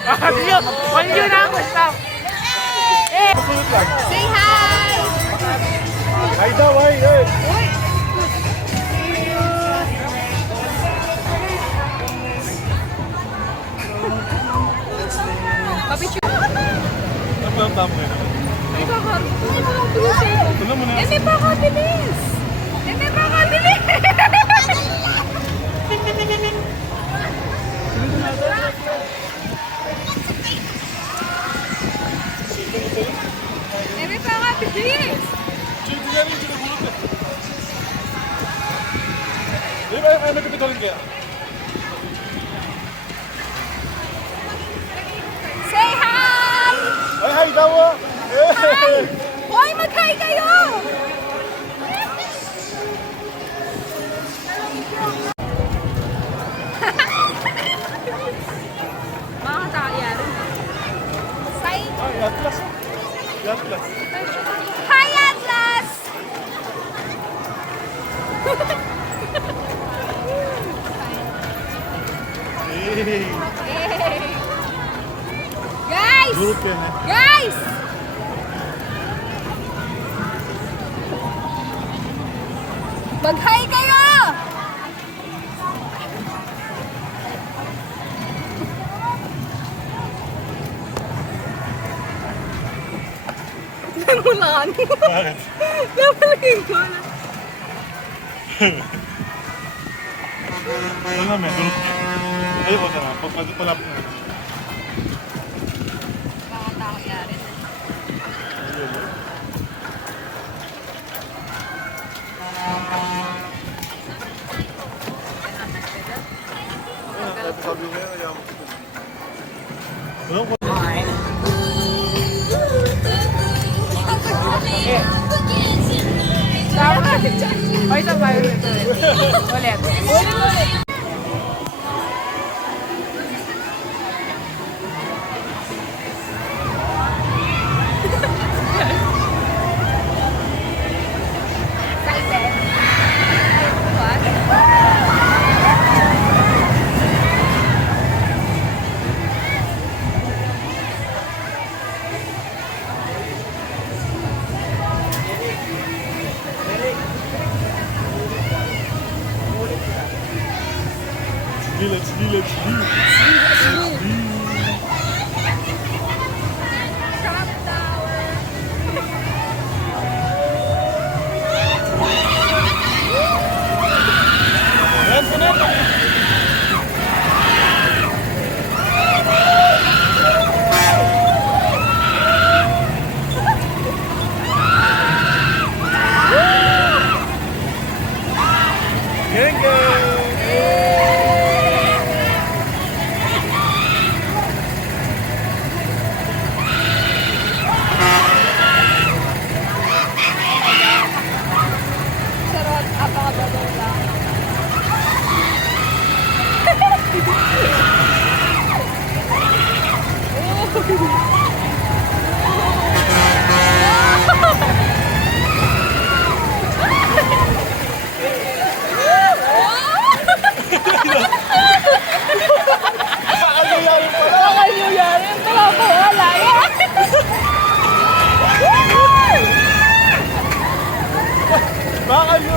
Manyo na ako, stop. Say hi! Hi daw, hi, hey. Papicture. Ano ba ang tama ngayon? May pakabilis eh. Tulo mo na. May pakabilis. May pakabilis. May pakabilis. Sige, yan yung ginagulot eh. Di ba, ay may kapitolin kaya? Say hi! Ay, hi daw ah! Hi! Hoy, mag-hi kayo! Mga kaya rin. Say Ay, Atlas. Atlas. hi, Atlas! Hey! Hey! Guys! Gulot yan eh. Guys! Mag-hi kayo! Namulaan. Bakit? Napalagay ko na. Ano na, may gulot niya. Ayoko na lang, pagpalap mo. Mga tao yari. Sabi mo yan, ayaw mo. Ano ko? Oy, sa bayo ito. Ulit. Ulit. Let's be. Yan, panalo. Sarot, apakabagaw lang. Baka New Year, wala po, wala yan. Baka nyo.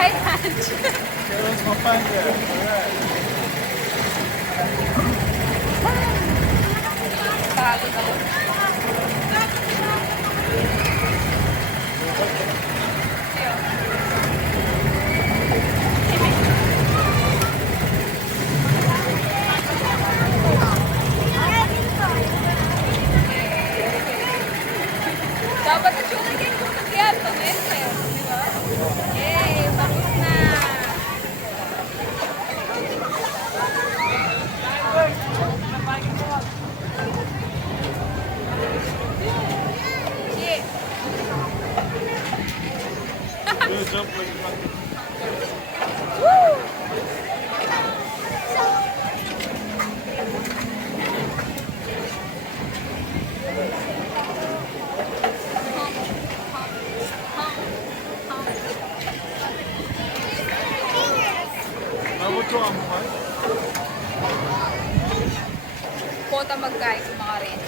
right hand. Let's go find that. Alright. Pagod ako. Dapat na sugar cane kung nagyan to, meses. Di ba? Yay! Tapos na! Yeah. Good jump like that. Woo! What you want, man? Kota magkain kumakain.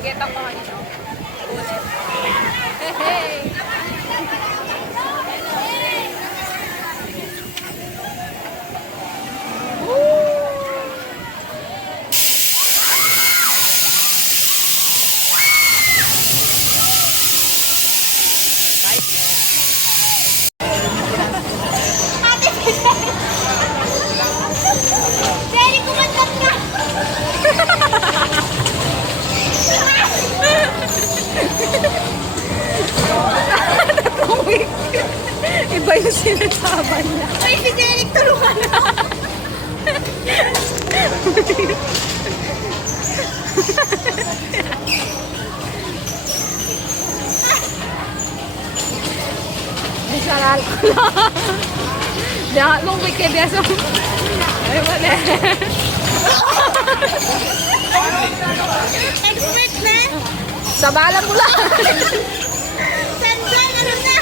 Kita ko kanino. Ulit. Hey! Jerry, kumandat ka! Iba yung sinasaban na. Ay, si Jerry, tulungan na! Saral ko lang. Jangan mong wiki biasa. Ay, mali. Expert na! Sabalan mo lang. Sandal, ano na?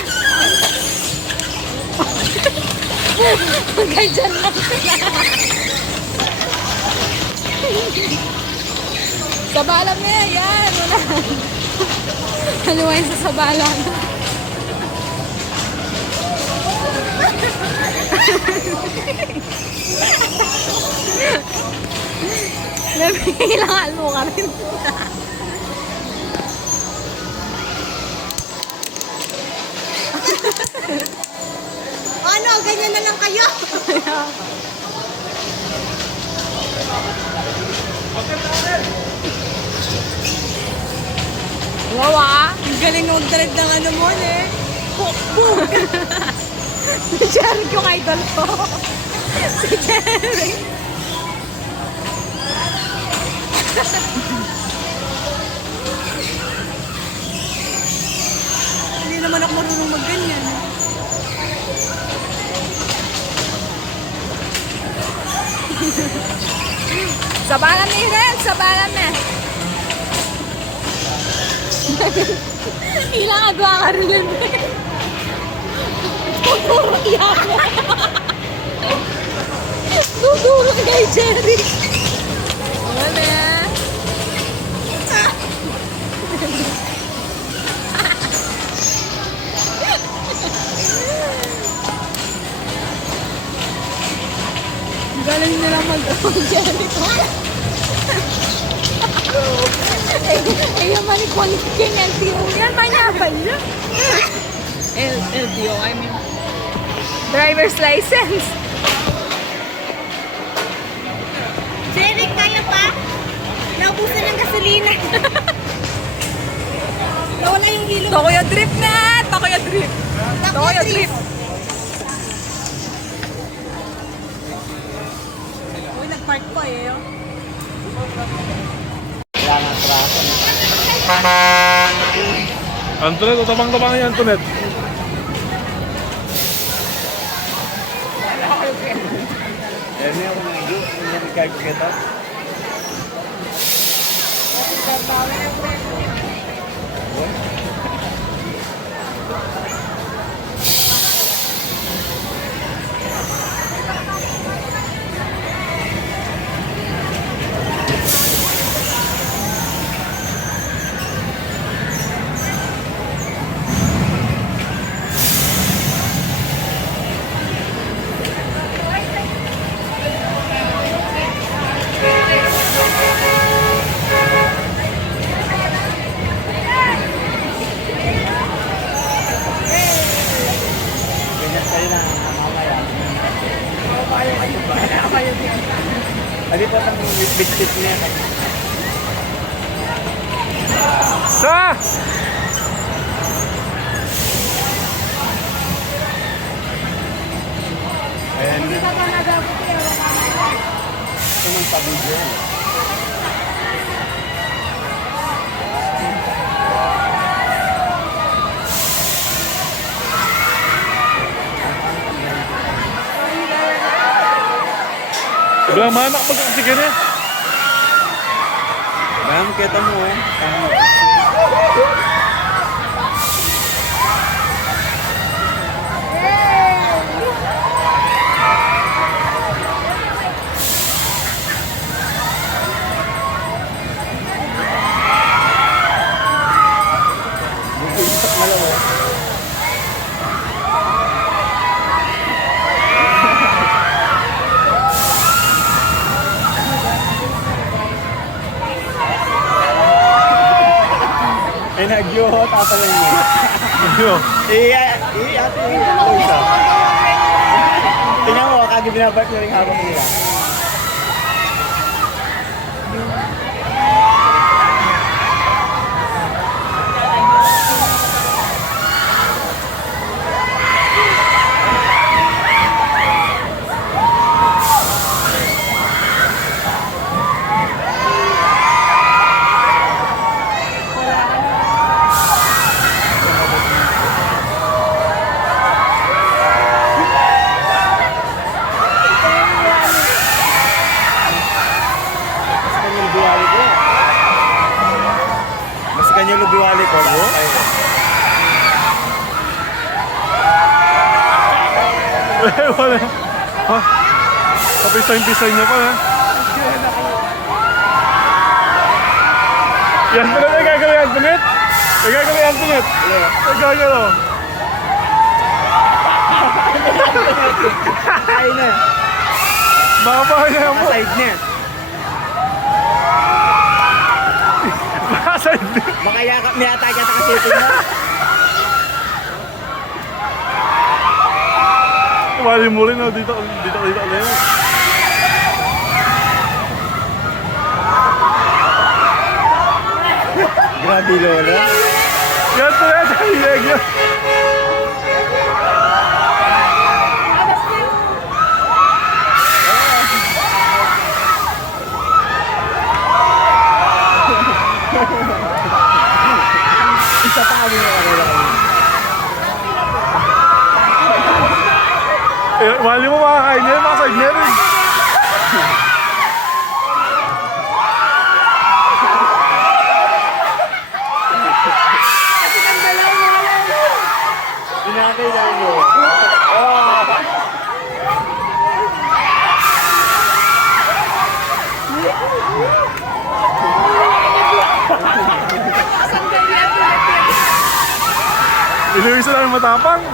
Hanggang dyan lang. Sabalan mo yan. Yan. Wala. Haluwain sa sabalan. Nabihilangan mo ka rin. Ano, ganyan na lang kayo? Wow ah. Ang galing ng thread ng ano mo, eh. Si Jerry yung idol ko. Si Jerry. Hindi naman ako marunong magganyan. Sabalan ni Ren. Sabalan na. Ilang agwa ka rin. Tuturo iyak mo. Tuturo kay Jerry. Wala. Galing nila mag-Jerry ko. Eh, yung manikwalikin yan. Yan, manyabal niya. LDO, I mean. Driver's license. Jerry, kaya pa? Naubusan ng gasolina. Nawala yung hilo. Tokoyo drip na! Tokoyo drip. Tokoyo drip. Uy, nag-park pa eh. Oh. Antoinette, utabang-tabang yan, Antoinette. Yan yung mga nagkakita. kayo din. Ali po ang bit-bit niya. Sa! Ayan. Hindi ka pa nagabot eh. Wala na. Ito ng pabidyo. Bilang mana ka mag-oksigen eh. Bam, kita mo eh. Ay, nagyuhot ata lang yun. Ano? Ate, Luisa. Tingnan mo, kagi binabart nyo rin habang nila. Mas kanya lubiwali ko. Wala. Ha? Kapistay-pistay niya pa ha? Yan pala na gagawin ang tunit? Gagawin ang tunit? Gagawin. Ay na. Makabahay na yan mo. Side niya. Side niya. Makayakap niya ata yata kasi ito na. Wali mo rin, dito ulit. Grabe lola. Yan to yan, hileg yan. Isa pa kami na kanila. Wali mo makakain niya, mga side niya rin. Inakay lang mo. Iluwisa lang matapang.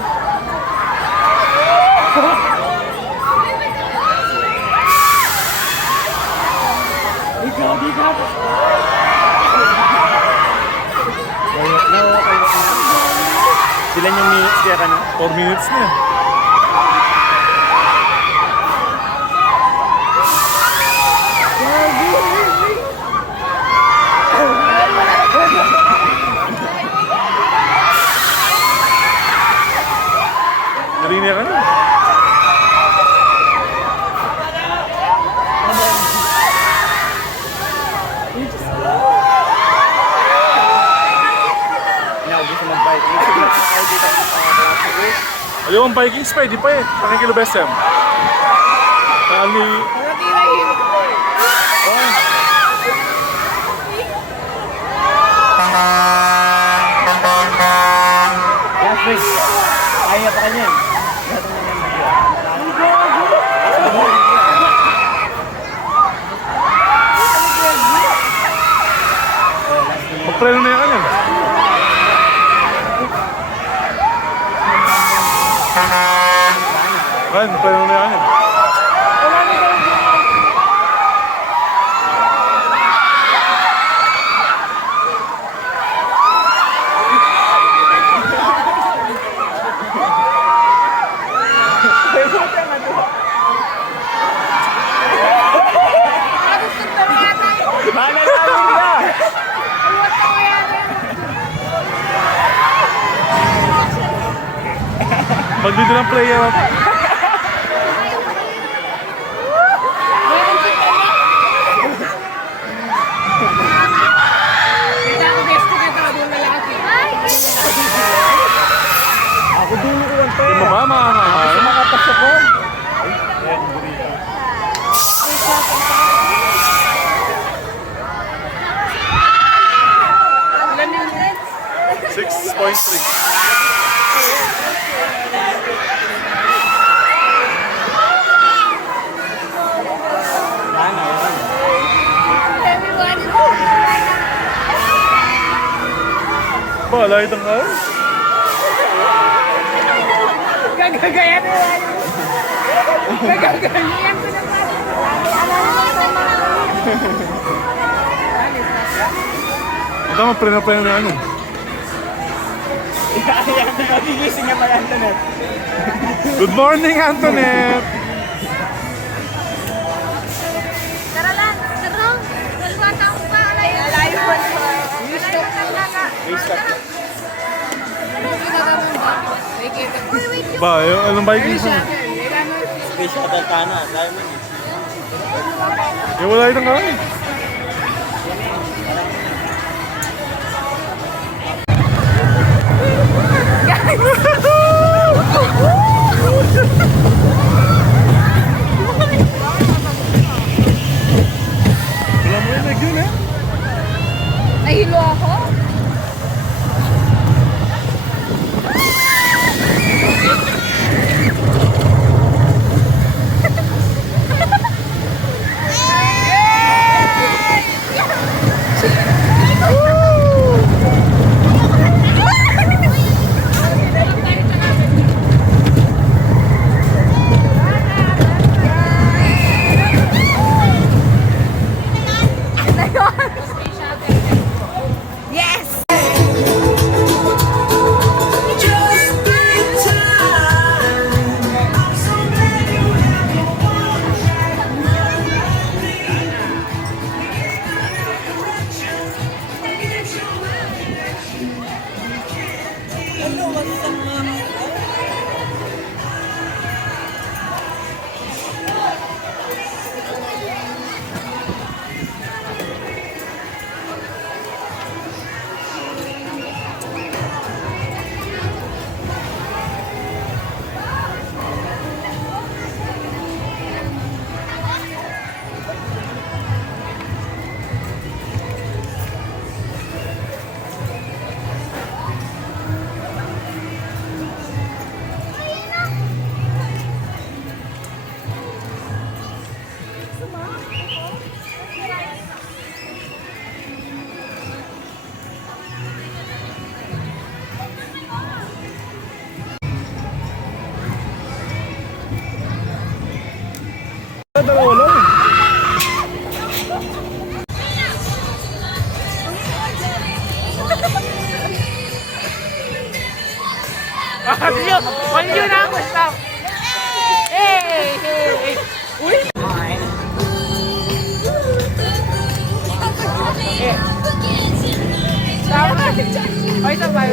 Ilan yung minutes kaya ka na? 4 minutes na. Galing niya ka na. Inaubos na mag-bike. Ayaw ang Vikings pa, di pa eh. Pakikilo besem. Kali... Last week. Kaya pa kanya. Magpreno na yan kanyan. Kan, magpreno na yan kanyan. Manalawin na! Magdito ng player. Ako dulo ko lang Yung mama. Makapas ako. Ilan yung Reds? 6.3. Sana, yan. Everyone. Ba, light ang kayo? Gagagayan na yan. Gagagayan ko na pa. Ito mo, pre na pa yung ano. Iyak na magigising niya may Antoinette. Good morning, Antoinette! Tara lang. Tara. Dalawa taong pa. Alayo pa. Ba, yung anong biking mo? Space shuttle ka na. Dahil mo Yung wala itong kayo. Wala mo yung leg yun, eh? Nahilo ako. Yes! Dalawa lang. Walyo na ako, stop! Hey! Hey! Uy! Tama! Ay, sabay.